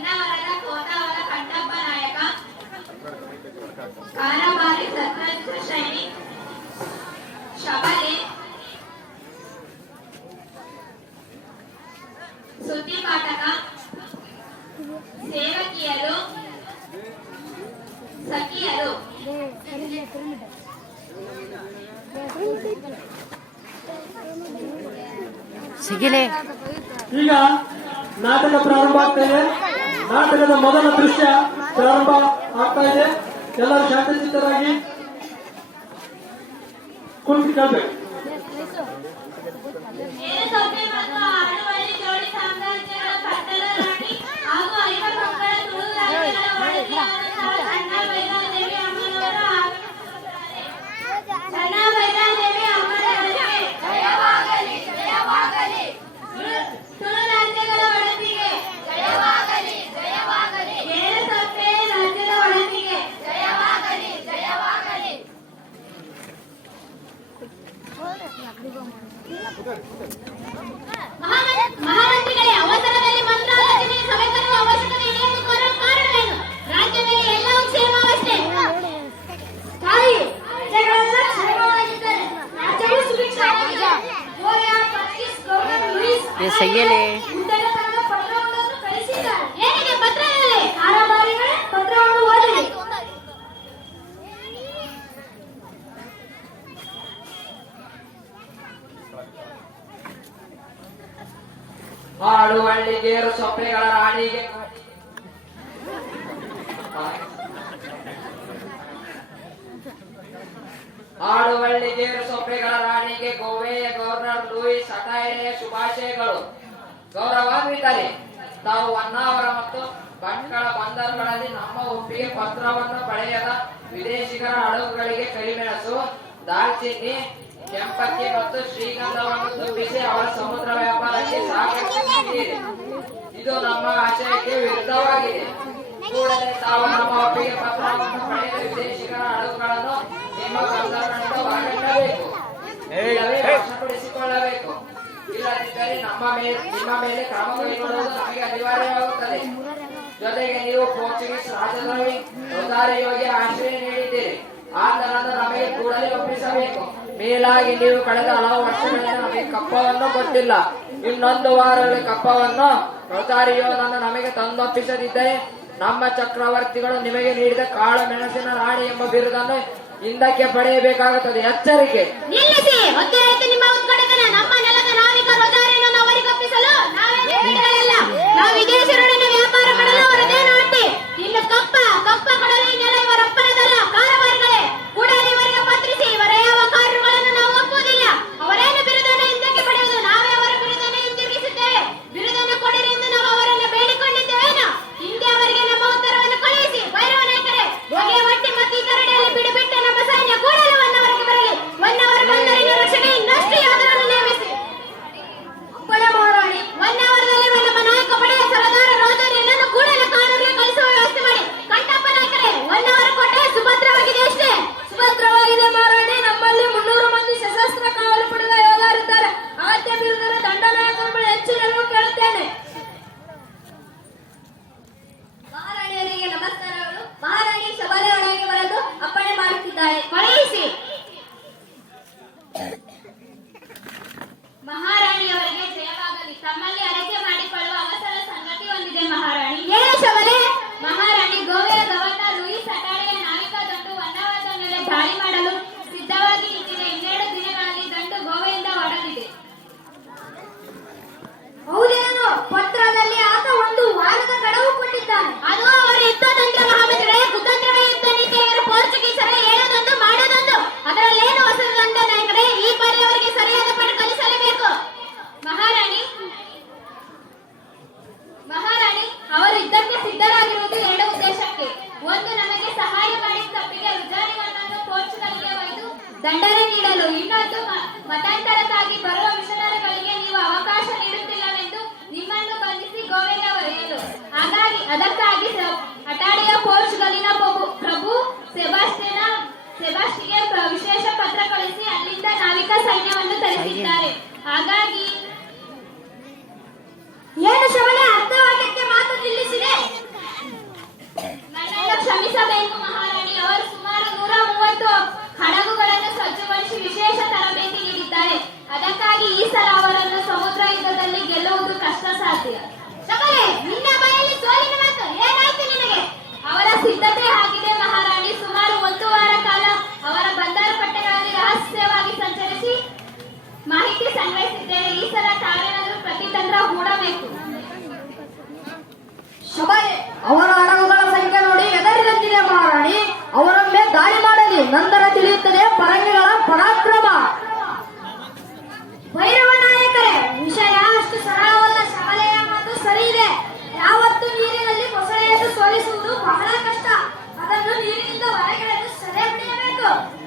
ಹೊನ್ನಾವರದ ಕೋತಾವರ ಕಟ್ಟಪ್ಪ ನಾಯಕ, ಕಾರವಾರಿ ಸತ್ರಾಜಿತ ಶೈನಿ, ಶಬಲೆ, ಸುದ್ದಿ ಪಾಠಕ, ಸೇವಕಿಯರು, ಸಖಿಯರು. ಸಿಗಿಲೆ ಈಗ ನಾಟಕ ಪ್ರಾರಂಭ ಆಗ್ತಾ ಇದೆ. ನಾಟಕದ ಮೊದಲ ದೃಶ್ಯ ಪ್ರಾರಂಭ ಆಗ್ತಾ ಇದೆ. ಎಲ್ಲರೂ ಶಾಂತಚಿತ್ತರಾಗಿ ಕುಳಿತುಕೊಳ್ಬೇಕು. ಮಹಾಮಂತ್ರಿಗಳೇ, ಅವಸರದಲ್ಲಿ ಮಂತ್ರಾಲೋಚನೆ ಸಭೆ ಕರೆಯುವ ಅವಶ್ಯಕತೆ ಇದೆಯೆಂದು ಕೋರಲು ಕಾರಣವೇನು? ರಾಜ್ಯದಲ್ಲಿ ಎಲ್ಲವೂ ಕ್ಷೇಮವಷ್ಟೇ. ತಾಯಿ, ಪ್ರಜೆಗಳೆಲ್ಲ ಕ್ಷೇಮವಾಗಿದ್ದರೆ ರಾಜ್ಯವು ಸುಭಿಕ್ಷವಾಗಿದೆ. ಸಯ್ಯಲೆ ಪತ್ರವೊಂದನ್ನು ಕಳಿಸಿದ್ದಾರೆ. ಏನಿದೆ ಪತ್ರದಲ್ಲಿ? ಕಾರವಾರಿಗಳೇ ಪತ್ರವನ್ನು ಓದಿರಿ. ಹಾಡುವಳ್ಳಿಗೇರು ಸೊಪ್ಪೆಗಳ ರಾಣಿಗೆ ಹಾಡುವಳ್ಳಿಗೇರು ಸೊಪ್ಪೆಗಳ ರಾಣಿಗೆ ಗೋವೆಯ ಗವರ್ನರ್ ಲೂಯಿಸ್ ಹಟಾಯರೆಯ ಶುಭಾಶಯಗಳು. ಗೌರವಾನ್ವಿತರೆ, ತಾವು ಹೊನ್ನಾವರ ಮತ್ತು ಬಂಟ್ಕಳ ಬಂದರುಗಳಲ್ಲಿ ನಮ್ಮ ಒಪ್ಪಿಗೆ ಪತ್ರವನ್ನು ಪಡೆಯದ ವಿದೇಶಿಗರ ಹಡಗುಗಳಿಗೆ ಕರಿಮೆಣಸು, ದಾಲ್ಚಿನ್ನಿ, ಕೆಂಪಕ್ಕಿ ಮತ್ತು ಶ್ರೀಗಂಧವನ್ನು ತುಂಬಿಸಿ ಅವರ ಸಮುದ್ರ ವ್ಯಾಪಾರಕ್ಕೆ ಸಹಕರಿಸುತ್ತಿದ್ದೀರಿ. ಇದು ನಮ್ಮ ಆಶಯಕ್ಕೆ ವಿರುದ್ಧವಾಗಿದೆ. ಕೂಡಲೇ ತಾವು ನಮ್ಮ ಒಪ್ಪಿಗೆ ಪತ್ರವನ್ನು ಪಡೆದ ವಿದೇಶಿಗರ ಹಡಗುಗಳನ್ನು ನಿಮ್ಮ ಬಂದರುಗಳಿಂದ ಹೊರಗಿಡಬೇಕು, ಇಲ್ಲವೇ ವಶಪಡಿಸಿಕೊಳ್ಳಬೇಕು. ಇಲ್ಲದಿದ್ದರೆ ನಿಮ್ಮ ಮೇಲೆ ಕ್ರಮ ಕೈಗೊಳ್ಳುವುದು ನಮಗೆ ಅನಿವಾರ್ಯವಾಗುತ್ತದೆ. ಜೊತೆಗೆ ನೀವು ಪೋರ್ಚುಗೀಸ್ ರಾಜದ್ರೋಹಿ ರೊಜಾರಿಯೋಗೆ ಆಶ್ರಯ ನೀಡಿದ್ದೀರಿ. ಆತನನ್ನು ನಮಗೆ ಕೂಡಲೇ ಒಪ್ಪಿಸಬೇಕು. ಮೇಲಾಗಿ ನೀವು ಕಳೆದ ಹಲವು ವರ್ಷಗಳಿಂದ ನಮಗೆ ಕಪ್ಪವನ್ನು ಕೊಟ್ಟಿಲ್ಲ. ಇನ್ನೊಂದು ವಾರದಲ್ಲಿ ಕಪ್ಪವನ್ನು ರೊಜಾರಿಯೋನನ್ನು ನಮಗೆ ತಂದೊಪ್ಪಿಸದಿದ್ದರೆ ನಮ್ಮ ಚಕ್ರವರ್ತಿಗಳು ನಿಮಗೆ ನೀಡಿದ ಕಾಳು ಮೆಣಸಿನ ರಾಣಿ ಎಂಬ ಬಿರುದನ್ನು ಹಿಂದಕ್ಕೆ ಪಡೆಯಬೇಕಾಗುತ್ತದೆ. ಎಚ್ಚರಿಕೆ. ನಿಲ್ಲಿಸಿ. ಒತ್ತಾಯಿತ ನಿಮ್ಮ ಉತ್ಕಟತನ. ನಮ್ಮ ನೆಲದ ನಾವಿಕ ರೊಜಾರಿಯೋನನ್ನು ಅವರಿಗೆ ಒಪ್ಪಿಸಲು ನಾವೇನಿಲ್ಲ. ನಾವು ವಿದೇಶರೊಡನೆ ವ್ಯಾಪಾರ ಮಾಡಲು ಅವರದೇನು ಅಡ್ಡಿ? ಇನ್ನು ಕಪ್ಪ ಕೊಡಲು ಈ ನೆಲ ಇವರಪ್ಪನದಲ್ಲ. ಕಾರವಾರಿಗಳೇ, ಕೂಡಲೇ ಇವರಿಗೆ ಪತ್ರಿಸಿ. ಇವರ ಯಾವ ಕಾರ್ಯಗಳನ್ನು ನಾವು ಒಪ್ಪುವುದಿಲ್ಲ. ಅವರೇನು ಬಿರುದನ್ನು ಹಿಂದಕ್ಕೆ ಪಡೆಯುವುದು? ನಾವೇ ಅವರ ಬಿರುದನ್ನು ಹಿಂದಿರುಗಿಸುತ್ತೇವೆ. ಬಿರುದನ್ನು ಕೊಡಿರಿ ಎಂದು ನಾವು ಅವರನ್ನು ಬೇಡಿಕೊಂಡಿದ್ದೇವೇನು? ಹಿಂದೆ ಅವರಿಗೆ ನಮ್ಮ ಉತ್ತರವನ್ನು ಕಳುಹಿಸಿ. ಭೈರವ ನಾಯಕರೇ, ಹೊಗೆ ಹೊಟ್ಟಿ ಮತ್ತು ಈ ಕರಡಿಯಲ್ಲಿ ಬಿಡುಬಿಟ್ಟ ನಮ್ಮ ಸೈನ್ಯ ಕೂಡಲೇ ಹೊನ್ನವರಕ್ಕೆ ಬರಲಿ. ಹೊನ್ನವರ ಬಂದರಿನ ರಕ್ಷಣೆ ಇನ್ನಷ್ಟು ಯೋಧರನ್ನು ನೇಮಿಸಿ. ಮಹಾರಾಣಿ, ಹೊನ್ನಾವರದಲ್ಲಿರುವ ನಮ್ಮ ನಾಯಕ ಪಡೆಯ ಸರದಾರ ರೋಜಾರಿಯನ್ನು ಕೂಡಲೇ ಕಾನೂರಿಗೆ ಕಳಿಸುವ ವ್ಯವಸ್ಥೆ ಮಾಡಿ. ಕಟ್ಟಪ್ಪ ನಾಯಕರೇ, ಹೊನ್ನಾವರ ಕೋಟೆ ಸುಭದ್ರವಾಗಿದೆ ಅಷ್ಟೇ? ಸುಭದ್ರವಾಗಿದೆ ಮಹಾರಾಣಿ. ನಮ್ಮಲ್ಲಿ 300 ಮಂದಿ ಸಶಸ್ತ್ರ ಕಾವಲು ಪಡೆದ ಯೋಧರಿದ್ದಾರೆ. ಅಗತ್ಯ ಬಿರುದರ ದಂಡನಾಯಕರ ಬಳಿ ಹೆಚ್ಚು ನೆರವು ಕೇಳುತ್ತೇನೆ. ಮಹಾರಾಣಿಯವರಿಗೆ ನಮಸ್ಕಾರಗಳು. ಮಹಾರಾಣಿ ಶಬಲೆ ಒಳಗೆ ಬರಲು ಅಪ್ಪಣೆ ಮಾಡುತ್ತಿದ್ದಾರೆ. ಕಳುಹಿಸಿ. ಮಹಾರಾಣಿಯವರಿಗೆ ಜಯವಾಗಲಿ. ತಮ್ಮಲ್ಲಿ ಅರಕೆ ಮಾಡಿಕೊಳ್ಳುವ ಅವಸರ ಸಂಗತಿ ಒಂದಿದೆ ಮಹಾರಾಣಿ. ಏನು ಶಬಲೆ? ಮಹಾರಾಣಿ, ಗೋವೆಯ ಗವರ್ನರ್ ಲೂಯಿಸ್ ಹಟಾಡೆಯ ನಾವಿಕ ದಂಡು ಹೊನ್ನಾವರದ ಮೇಲೆ ದಾಳಿ ಮಾಡಲು ಸಿದ್ಧವಾಗಿ ನಿಂತಿದೆ. 2 ದಿನಗಳಲ್ಲಿ ದಂಡು ಗೋವೆಯಿಂದ ಹೊರಡಿದೆ. ಹೌದೇನು? ಪತ್ರದಲ್ಲಿ ಆತ ಒಂದು ವಾರದ ಗಡುವು ಕೊಟ್ಟಿದ್ದಾನೆ. ಅದು ಅವರ ಯುದ್ಧ ತಂತ್ರ ಮಹಾಮಂತ್ರಿಗಳೇ. ಕುತಂತ್ರವೇ ಯುದ್ಧ ನೀತಿಯವರು ಪೋರ್ಚುಗೀಸರ ಹೇಳೋದೊಂದು ಮಾಡೋದೊಂದು. ಅದರಲ್ಲೇನು ಹೊಸದು ದಂಡ ನಾಯಕರೇ? ಈ ಬಾರಿ ಅವರಿಗೆ ಸರಿಯಾದ ಪಾಠ ಕಲಿಸಲೇಬೇಕು. ಮಹಾರಾಣಿ, ಅವರು ಯುದ್ಧಕ್ಕೆ ಸಿದ್ಧರಾಗಿರುವುದು 2 ಉದ್ದೇಶಕ್ಕೆ. ಒಂದು, ನಮಗೆ ಸಹಾಯ ಮಾಡಿದ ತಪ್ಪಿಗೆ ರೊಜಾರಿಯೋನನ್ನು ಪೋರ್ಚುಗಲ್ಗೆ ಒಯ್ದು ದಂಡನೆ ನೀಡಲು. ಇನ್ನೊಂದು, ಮತಾಂತರಕ್ಕಾಗಿ ಬರುವ ಮಿಷನರಿಗಳಿಗೆ ನೀವು ಅವಕಾಶ ನೀಡುತ್ತಿಲ್ಲವೆಂದು ನಿಮ್ಮನ್ನು ಬಂಧಿಸಿ ಗೋವೆಗೆ ಒಯ್ಯಲು. ಅದಕ್ಕಾಗಿ ಹಟಾಡೆಯ ಪೋರ್ಚುಗಲಿನ ಪ್ರಭು ಸೆಬಾಸ್ಟಿಗೆ ವಿಶೇಷ ಪತ್ರ ಕಳಿಸಿ ಅಲ್ಲಿಂದ ನಾವಿಕ ಸೈನ್ಯವನ್ನು ತರಿಸಿದ್ದಾರೆ. ಹಾಗಾಗಿ ಏನು ಶಬಲೆ, ಅರ್ಧವಾಕ್ಯಕ್ಕೆ ಮಾತು ನಿಲ್ಲಿಸಿದೆ. ಶಬಾಯ್. ಅವರ ಹಡಗುಗಳ ಸಂಖ್ಯೆ ನೋಡಿ ಎದರಿದಂತಿದೆ ಮಹಾರಾಣಿ. ಅವರೊಮ್ಮೆ ದಾಳಿ ಮಾಡಲಿ, ನಂತರ ತಿಳಿಯುತ್ತದೆ ಪರಂಗಿಗಳ ಪರಾಕ್ರಮ. ಭೈರವ ನಾಯಕರೇ, ವಿಷಯ ಅಷ್ಟು ಸರಳವಲ್ಲ. ಶಬಲೆಯ ಮಾತು ಸರಿ ಇದೆ. ಯಾವತ್ತು ನೀರಿನಲ್ಲಿ ಮೊಸಳೆಯನ್ನು ಸೋಲಿಸುವುದು ಬಹಳ ಕಷ್ಟ. ಅದನ್ನು ನೀರಿನಿಂದ ಹೊರಗೆಳೆದು ಸೆರೆ ಹಿಡಿಯಬೇಕು.